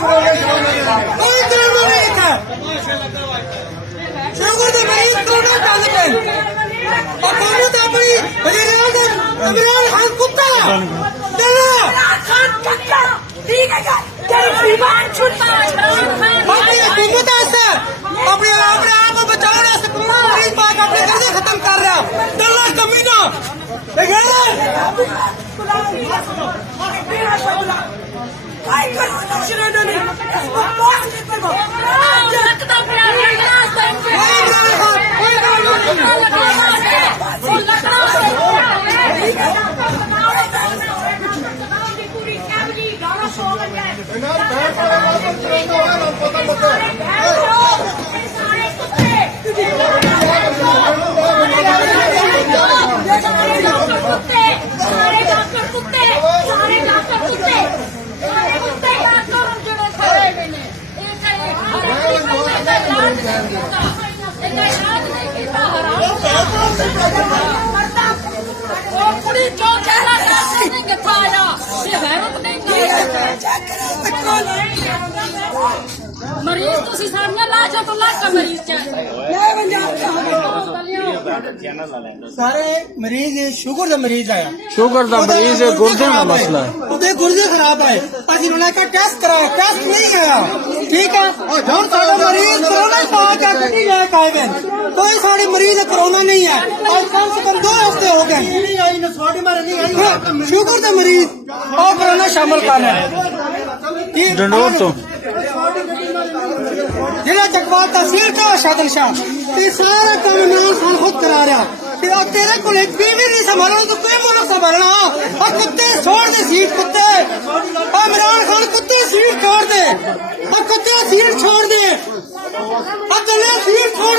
कोई कोरोना नहीं था। शुगर के मरीज कोरोना डाल पे हुकूमत अपनी इमरान खान कुत्ता ठीक है हुकूमत अपने आप को बचाने कोरोना मरीज पाक अपने कर्जे खत्म कर रहा दल्ला कमीना मरीज तुसी सामने ला जो तो लाख का मरीज सारे मरीज शुगर का मरीज आया शुगर का मरीज है गुर्दे का मसला है ਉਹਦੇ ਗੁਰਦੇ ਖਰਾਬ ਹੈ ਅਸੀਂ ਉਹਨਾਂ ਦਾ ਟੈਸਟ ਕਰਾਇਆ ਟੈਸਟ ਨਹੀਂ ਆਇਆ ਠੀਕ ਹੈ ਹੁਣ ਸਾਡਾ ਮਰੀਜ਼ ਕੋਰੋਨਾ ਪਾ ਕੇ ਗੱਡੀ ਲੈ ਕੇ ਆਏ ਨੇ ਕੋਈ ਸਾਡੇ ਮਰੀਜ਼ ਕੋਰੋਨਾ ਨਹੀਂ ਹੈ ਅੱਜ ਕਮ ਸੇ ਕਮ 2 ਹਫ਼ਤੇ ਹੋ ਗਏ ਨਹੀਂ ਆਈ ਨਾ ਤੁਹਾਡੀ ਮਾਰੇ ਨਹੀਂ ਆਈ ਸ਼ੂਗਰ ਦੇ ਮਰੀਜ਼ ਉਹ ਕੋਰੋਨਾ ਸ਼ਾਮਲ ਕਰ ਰਹੇ ਡੰਡੋਰ ਤੋਂ ਜ਼ਿਲ੍ਹਾ ਚਕਵਾਲ ਤਹਿਸੀਲ का शादल शाह ਤੇ ਸਾਰਾ ਕੰਮ ਇਮਰਾਨ ਖਾਨ ਖੁਦ ਕਰਾ ਰਿਹਾ ਤੇ तेरे को एक बीवी नहीं संभालना तो कोई मुल्क संभालना और कुत्ते छोड़ दे सीट कुत्ते इमरान खान कुत्ते सीट छोड़ दे और कुत्ते सीट छोड़ दे और चले सीट छोड़